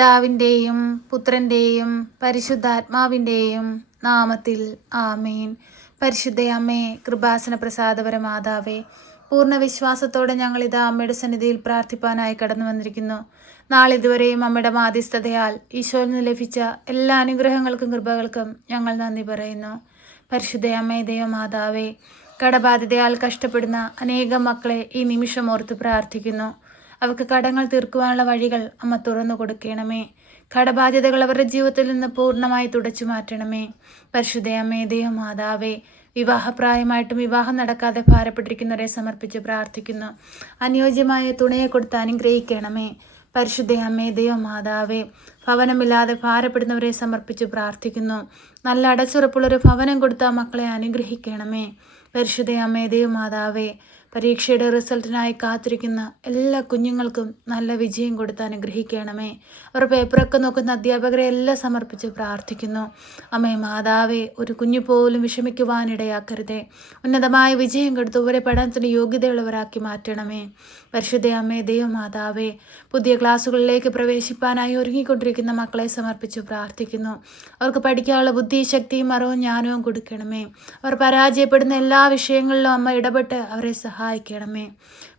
പിതാവിൻ്റെയും പുത്രൻ്റെയും പരിശുദ്ധാത്മാവിൻ്റെയും നാമത്തിൽ ആമേൻ. പരിശുദ്ധ അമ്മേ, കൃപാസന പ്രസാദപര മാതാവേ, പൂർണ്ണ വിശ്വാസത്തോടെ ഞങ്ങളിതാ അമ്മയുടെ സന്നിധിയിൽ പ്രാർത്ഥിപ്പാനായി കടന്നു വന്നിരിക്കുന്നു. നാളിതുവരെയും അമ്മയുടെ മാധ്യസ്ഥതയാൽ ഈശോയിൽ നിന്ന് ലഭിച്ച എല്ലാ അനുഗ്രഹങ്ങൾക്കും കൃപകൾക്കും ഞങ്ങൾ നന്ദി പറയുന്നു. പരിശുദ്ധ അമ്മേ, ദൈവമാതാവേ, കടബാധിതയാൽ കഷ്ടപ്പെടുന്ന അനേകം മക്കളെ ഈ നിമിഷം ഓർത്ത് പ്രാർത്ഥിക്കുന്നു. അവർക്ക് കടങ്ങൾ തീർക്കുവാനുള്ള വഴികൾ അമ്മ തുറന്നു കൊടുക്കണമേ. കടബാധ്യതകൾ അവരുടെ ജീവിതത്തിൽ നിന്ന് പൂർണ്ണമായി തുടച്ചു മാറ്റണമേ. പരിശുദ്ധ അമ്മേ, ദൈവമാതാവേ, വിവാഹപ്രായമായിട്ടും വിവാഹം നടക്കാതെ ഭാരപ്പെട്ടിരിക്കുന്നവരെ സമർപ്പിച്ച് പ്രാർത്ഥിക്കുന്നു. അനുയോജ്യമായ തുണയെ കൊടുത്ത് അനുഗ്രഹിക്കണമേ. പരിശുദ്ധ അമ്മേ, ദൈവമാതാവേ, ഭവനമില്ലാതെ ഭാരപ്പെടുന്നവരെ സമർപ്പിച്ച് പ്രാർത്ഥിക്കുന്നു. നല്ല അടച്ചുറപ്പുള്ളൊരു ഭവനം കൊടുത്ത് ആ മക്കളെ അനുഗ്രഹിക്കണമേ. പരിശുദ്ധ അമ്മേ, ദൈവമാതാവേ, പരീക്ഷയുടെ റിസൾട്ടിനായി കാത്തിരിക്കുന്ന എല്ലാ കുഞ്ഞുങ്ങൾക്കും നല്ല വിജയം കൊടുത്ത് അനുഗ്രഹിക്കണമേ. അവർ പേപ്പറൊക്കെ നോക്കുന്ന അധ്യാപകരെ എല്ലാം സമർപ്പിച്ച് പ്രാർത്ഥിക്കുന്നു. അമ്മേ മാതാവേ, ഒരു കുഞ്ഞു പോലും വിഷമിക്കുവാനിടയാക്കരുതേ. ഉന്നതമായ വിജയം കൊടുത്ത് അവരെ പഠനത്തിന് യോഗ്യതയുള്ളവരാക്കി മാറ്റണമേ. പരിശുദ്ധ അമ്മേ, ദൈവമാതാവേ, പുതിയ ക്ലാസ്സുകളിലേക്ക് പ്രവേശിപ്പാനായി ഒരുങ്ങിക്കൊണ്ടിരിക്കുന്ന മക്കളെ സമർപ്പിച്ച് പ്രാർത്ഥിക്കുന്നു. അവർക്ക് പഠിക്കാനുള്ള ബുദ്ധി, ശക്തിയും അറിവും ജ്ഞാനവും കൊടുക്കണമേ. അവർ പരാജയപ്പെടുന്ന എല്ലാ വിഷയങ്ങളിലും അമ്മ ഇടപെട്ട് അവരെ സഹായിക്കണമേ.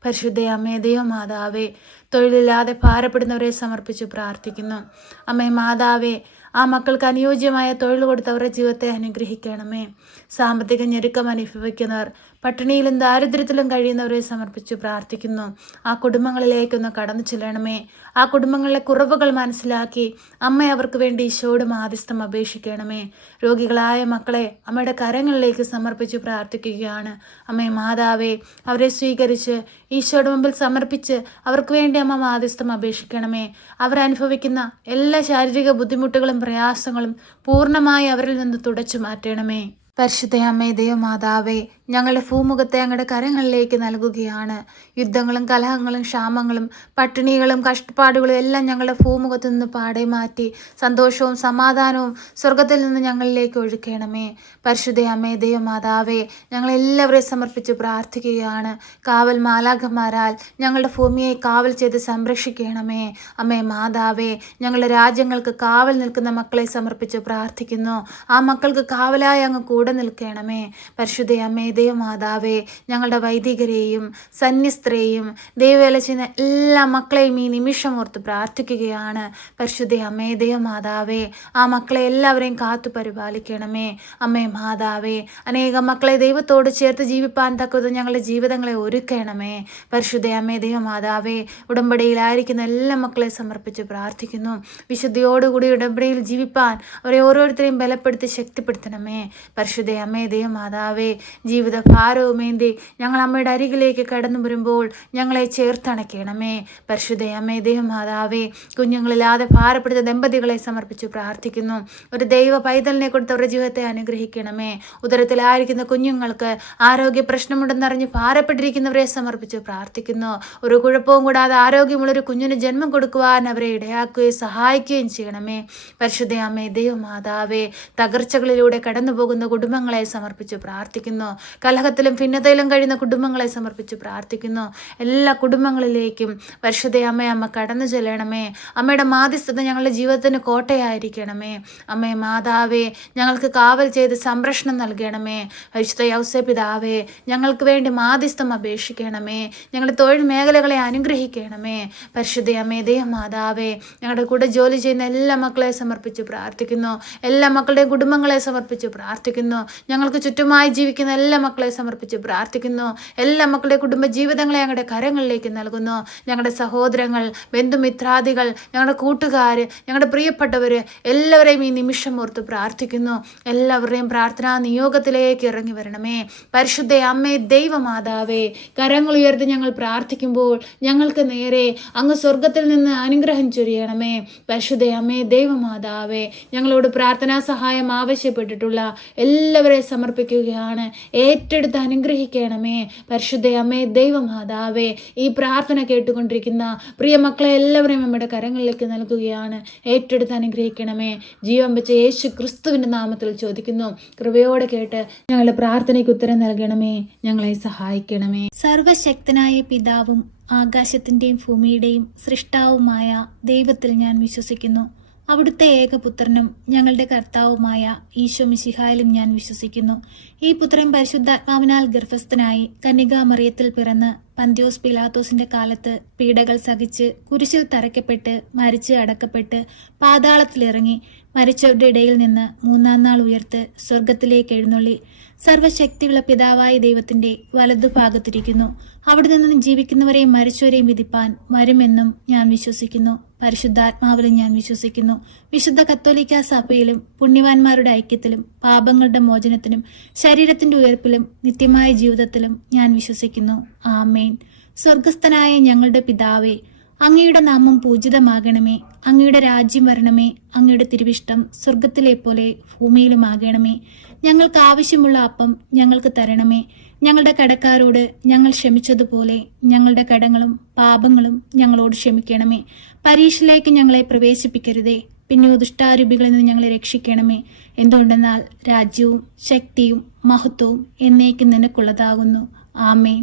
പരിശുദ്ധ അമ്മേ, ദൈവമാതാവേ, തൊഴിലില്ലാതെ ഭാരപ്പെടുന്നവരെ സമർപ്പിച്ച് പ്രാർത്ഥിക്കുന്നു. അമ്മേ മാതാവേ, ആ മക്കൾക്ക് അനുയോജ്യമായ തൊഴിൽ കൊടുത്ത് അവരുടെ ജീവിതത്തെ അനുഗ്രഹിക്കണമേ. സാമ്പത്തിക ഞെരുക്കം അനുഭവിക്കുന്നവർ, പട്ടിണിയിലും ദാരിദ്ര്യത്തിലും കഴിയുന്നവരെ സമർപ്പിച്ച് പ്രാർത്ഥിക്കുന്നു. ആ കുടുംബങ്ങളിലേക്കൊന്ന് കടന്നു ചെല്ലണമേ. ആ കുടുംബങ്ങളിലെ കുറവുകൾ മനസ്സിലാക്കി അമ്മ അവർക്ക് വേണ്ടി ഈശോയുടെ മാധ്യസ്ഥം അപേക്ഷിക്കണമേ. രോഗികളായ മക്കളെ അമ്മയുടെ കരങ്ങളിലേക്ക് സമർപ്പിച്ച് പ്രാർത്ഥിക്കുകയാണ്. അമ്മേ മാതാവേ, അവരെ സ്വീകരിച്ച് ഈശോയുടെ മുമ്പിൽ സമർപ്പിച്ച് അവർക്ക് വേണ്ടി അമ്മ മാധ്യസ്ഥം അപേക്ഷിക്കണമേ. അവരനുഭവിക്കുന്ന എല്ലാ ശാരീരിക ബുദ്ധിമുട്ടുകളും പ്രയാസങ്ങളും പൂർണ്ണമായി അവരിൽ നിന്ന് തുടച്ചു മാറ്റണമേ. പരിശുദ്ധ അമ്മേ, ദൈവമാതാവേ, ഞങ്ങളുടെ ഭൂമുഖത്തെ അങ്ങയുടെ കരങ്ങളിലേക്ക് നൽകുകയാണ്. യുദ്ധങ്ങളും കലഹങ്ങളും ക്ഷാമങ്ങളും പട്ടിണികളും കഷ്ടപ്പാടുകളും എല്ലാം ഞങ്ങളുടെ ഭൂമുഖത്തു നിന്ന് പാടെ മാറ്റി സന്തോഷവും സമാധാനവും സ്വർഗത്തിൽ നിന്ന് ഞങ്ങളിലേക്ക് ഒഴുക്കണമേ. പരിശുദ്ധ അമ്മേ, ദൈവമാതാവേ, ഞങ്ങളെല്ലാവരെയും സമർപ്പിച്ച് പ്രാർത്ഥിക്കുകയാണ്. കാവൽ മാലാഖമാരാൽ ഞങ്ങളുടെ ഭൂമിയെ കാവൽ ചെയ്ത് സംരക്ഷിക്കണമേ. അമ്മേ മാതാവേ, ഞങ്ങളുടെ രാജ്യങ്ങൾക്ക് കാവൽ നിൽക്കുന്ന മക്കളെ സമർപ്പിച്ച് പ്രാർത്ഥിക്കുന്നു. ആ മക്കൾക്ക് കാവലായി അങ്ങ് കൂടെ നിൽക്കണമേ. പരിശുദ്ധ അമ്മേ, ദൈവമാതാവേ, ഞങ്ങളുടെ വൈദികരെയും സന്യസ്തരെയും ദൈവവേല ചെയ്യുന്ന എല്ലാ മക്കളെയും ഈ നിമിഷം ഓർത്ത് പ്രാർത്ഥിക്കുകയാണ്. പരിശുദ്ധ അമ്മേ, ദൈവമാതാവേ, ആ മക്കളെ എല്ലാവരെയും കാത്തു പരിപാലിക്കണമേ. അമ്മേ മാതാവേ, അനേകം മക്കളെ ദൈവത്തോട് ചേർത്ത് ജീവിപ്പാൻ തക്കത് ഞങ്ങളുടെ ജീവിതങ്ങളെ ഒരുക്കണമേ. പരിശുദ്ധ അമ്മേ, ദൈവമാതാവേ, ഉടമ്പടിയിലായിരിക്കുന്ന എല്ലാ മക്കളെ സമർപ്പിച്ച് പ്രാർത്ഥിക്കുന്നു. വിശുദ്ധിയോടുകൂടി ഉടമ്പടിയിൽ ജീവിപ്പാൻ അവരെ ഓരോരുത്തരെയും ബലപ്പെടുത്തി ശക്തിപ്പെടുത്തണമേ. പരിശുദ്ധ അമ്മേ, ദൈവമാതാവേ, ജീവിത ഭാരവുമേന്തി ഞങ്ങൾ അമ്മയുടെ അരികിലേക്ക് കടന്നു വരുമ്പോൾ ഞങ്ങളെ ചേർത്തണയ്ക്കണമേ. പരിശുദ്ധ അമ്മേ, ദൈവമാതാവേ, കുഞ്ഞുങ്ങളില്ലാതെ ഭാരപ്പെടുന്ന ദമ്പതികളെ സമർപ്പിച്ച് പ്രാർത്ഥിക്കുന്നു. ഒരു ദൈവ പൈതലിനെ കൊടുത്ത് അവരുടെ ജീവിതത്തെ അനുഗ്രഹിക്കണമേ. ഉദരത്തിലായിരിക്കുന്ന കുഞ്ഞുങ്ങൾക്ക് ആരോഗ്യ പ്രശ്നമുണ്ടെന്നറിഞ്ഞ് ഭാരപ്പെട്ടിരിക്കുന്നവരെ സമർപ്പിച്ച് പ്രാർത്ഥിക്കുന്നു. ഒരു കുഴപ്പവും കൂടാതെ ആരോഗ്യമുള്ളൊരു കുഞ്ഞിന് ജന്മം കൊടുക്കുവാൻ അവരെ ഇടയാക്കുകയും സഹായിക്കുകയും ചെയ്യണമേ. പരിശുദ്ധ അമ്മേ, ദൈവമാതാവേ, തകർച്ചകളിലൂടെ കടന്നു പോകുന്ന കുടുംബങ്ങളെ സമർപ്പിച്ച് പ്രാർത്ഥിക്കുന്നു. കലഹത്തിലും ഭിന്നതയിലും കഴിയുന്ന കുടുംബങ്ങളെ സമർപ്പിച്ച് പ്രാർത്ഥിക്കുന്നു. എല്ലാ കുടുംബങ്ങളിലേക്കും പരിശുദ്ധ അമ്മ കടന്നു ചെല്ലണമേ. അമ്മയുടെ മാധ്യസ്ഥത ഞങ്ങളുടെ ജീവിതത്തിന് കോട്ടയായിരിക്കണമേ. അമ്മേ മാതാവേ, ഞങ്ങൾക്ക് കാവൽ ചെയ്ത് സംരക്ഷണം നൽകണമേ. പരിശുദ്ധ യൗസേപിതാവേ, ഞങ്ങൾക്ക് വേണ്ടി മാധ്യസ്ഥം അപേക്ഷിക്കണമേ. ഞങ്ങളുടെ തൊഴിൽ മേഖലകളെ അനുഗ്രഹിക്കണമേ. പരിശുദ്ധ അമ്മേ, ദൈവമാതാവേ, ഞങ്ങളുടെ കൂടെ ജോലി ചെയ്യുന്ന എല്ലാ മക്കളെ സമർപ്പിച്ച് പ്രാർത്ഥിക്കുന്നു. എല്ലാ മക്കളുടെയും കുടുംബങ്ങളെ സമർപ്പിച്ച് പ്രാർത്ഥിക്കുന്നു. ഞങ്ങൾക്ക് ചുറ്റുമായി ജീവിക്കുന്ന എല്ലാ മക്കളെ സമർപ്പിച്ച് പ്രാർത്ഥിക്കുന്നു. എല്ലാ മക്കളുടെ കുടുംബ ജീവിതങ്ങളെ ഞങ്ങളുടെ കരങ്ങളിലേക്ക് നൽകുന്നു. ഞങ്ങളുടെ സഹോദരങ്ങൾ, ബന്ധുമിത്രാദികൾ, ഞങ്ങളുടെ കൂട്ടുകാർ, ഞങ്ങളുടെ പ്രിയപ്പെട്ടവർ എല്ലാവരെയും ഈ നിമിഷം ഓർത്ത് പ്രാർത്ഥിക്കുന്നു. എല്ലാവരുടെയും പ്രാർത്ഥനാ നിയോഗത്തിലേക്ക് ഇറങ്ങി വരണമേ. പരിശുദ്ധ അമ്മേ, ദൈവമാതാവേ, കരങ്ങൾ ഉയർത്തി ഞങ്ങൾ പ്രാർത്ഥിക്കുമ്പോൾ ഞങ്ങൾക്ക് നേരെ അങ്ങ് സ്വർഗത്തിൽ നിന്ന് അനുഗ്രഹം ചൊരിയണമേ. പരിശുദ്ധ അമ്മേ, ദൈവമാതാവേ, ഞങ്ങളോട് പ്രാർത്ഥനാ സഹായം ആവശ്യപ്പെട്ടിട്ടുള്ള എല്ലാ എല്ലാവരെയും സമർപ്പിക്കുകയാണ്. ഏറ്റെടുത്ത് അനുഗ്രഹിക്കണമേ. പരിശുദ്ധ അമ്മേ, ദൈവമാതാവേ, ഈ പ്രാർത്ഥന കേട്ടുകൊണ്ടിരിക്കുന്ന പ്രിയ മക്കളെ എല്ലാവരെയും നമ്മുടെ കരങ്ങളിലേക്ക് നൽകുകയാണ്. ഏറ്റെടുത്ത് അനുഗ്രഹിക്കണമേ. ജീവൻ വെച്ച യേശു ക്രിസ്തുവിൻ്റെ നാമത്തിൽ ചോദിക്കുന്നു. കൃപയോടെ കേട്ട് ഞങ്ങളുടെ പ്രാർത്ഥനയ്ക്ക് ഉത്തരം നൽകണമേ. ഞങ്ങളെ സഹായിക്കണമേ. സർവശക്തനായ പിതാവും ആകാശത്തിൻ്റെയും ഭൂമിയുടെയും സൃഷ്ടാവുമായ ദൈവത്തിൽ ഞാൻ വിശ്വസിക്കുന്നു. അവിടുത്തെ ഏകപുത്രനും ഞങ്ങളുടെ കർത്താവുമായ ഈശോ മിശിഹായിലും ഞാൻ വിശ്വസിക്കുന്നു. ഈ പുത്രൻ പരിശുദ്ധാത്മാവിനാൽ ഗർഭസ്ഥനായി കന്യകാമറിയത്തിൽ പിറന്ന് പന്ത്യോസ് പിലാത്തോസിന്റെ കാലത്ത് പീഡകൾ സഹിച്ച് കുരിശിൽ തറയ്ക്കപ്പെട്ട് മരിച്ച് അടക്കപ്പെട്ട് പാതാളത്തിലിറങ്ങി മരിച്ചവരുടെ ഇടയിൽ നിന്ന് മൂന്നാം നാൾ ഉയർത്ത് സ്വർഗത്തിലേക്ക് എഴുന്നള്ളി സർവശക്തിയുള്ള പിതാവായ ദൈവത്തിന്റെ വലതുഭാഗത്തിരിക്കുന്നു. അവിടെ നിന്ന് ജീവിക്കുന്നവരെയും മരിച്ചവരെയും വിധിപ്പാൻ വരുമെന്നും ഞാൻ വിശ്വസിക്കുന്നു. പരിശുദ്ധാത്മാവിലും ഞാൻ വിശ്വസിക്കുന്നു. വിശുദ്ധ കത്തോലിക്ക സഭയിലും പുണ്യവാന്മാരുടെ ഐക്യത്തിലും പാപങ്ങളുടെ മോചനത്തിനും ശരീരത്തിന്റെ ഉയർപ്പിലും നിത്യമായ ജീവിതത്തിലും ഞാൻ വിശ്വസിക്കുന്നു. ആമേൻ. സ്വർഗസ്ഥനായ ഞങ്ങളുടെ പിതാവേ, അങ്ങയുടെ നാമം പൂജിതമാകണമേ. അങ്ങയുടെ രാജ്യം വരണമേ. അങ്ങയുടെ തിരുവിഷ്ടം സ്വർഗത്തിലെ പോലെ ഭൂമിയിലുമാകണമേ. ഞങ്ങൾക്ക് ആവശ്യമുള്ള അപ്പം ഞങ്ങൾക്ക് തരണമേ. ഞങ്ങളുടെ കടക്കാരോട് ഞങ്ങൾ ക്ഷമിച്ചതുപോലെ ഞങ്ങളുടെ കടങ്ങളും പാപങ്ങളും ഞങ്ങളോട് ക്ഷമിക്കണമേ. പരീക്ഷയിലേക്ക് ഞങ്ങളെ പ്രവേശിപ്പിക്കരുതേ, പിന്നെ ദുഷ്ടാരൂപികളിൽ നിന്ന് ഞങ്ങളെ രക്ഷിക്കണമേ. എന്തുകൊണ്ടെന്നാൽ രാജ്യവും ശക്തിയും മഹത്വവും എന്നേക്കും നിനക്കുള്ളതാകുന്നു. ആമേൻ.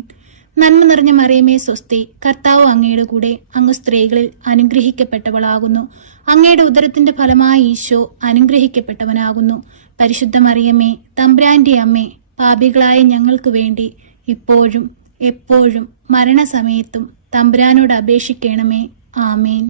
നന്മ നിറഞ്ഞ മറിയമേ സ്വസ്തി, കർത്താവ് അങ്ങയുടെ കൂടെ, അങ്ങ് സ്ത്രീകളിൽ അനുഗ്രഹിക്കപ്പെട്ടവളാകുന്നു. അങ്ങയുടെ ഉദരത്തിന്റെ ഫലമായി ഈശോ അനുഗ്രഹിക്കപ്പെട്ടവനാകുന്നു. പരിശുദ്ധ മറിയമേ, തമ്പുരാന്റെ അമ്മേ, പാപികളായ ഞങ്ങൾക്ക് വേണ്ടി ഇപ്പോഴും എപ്പോഴും മരണസമയത്തും തമ്പുരാനോട് അപേക്ഷിക്കണമേ. ആമേൻ.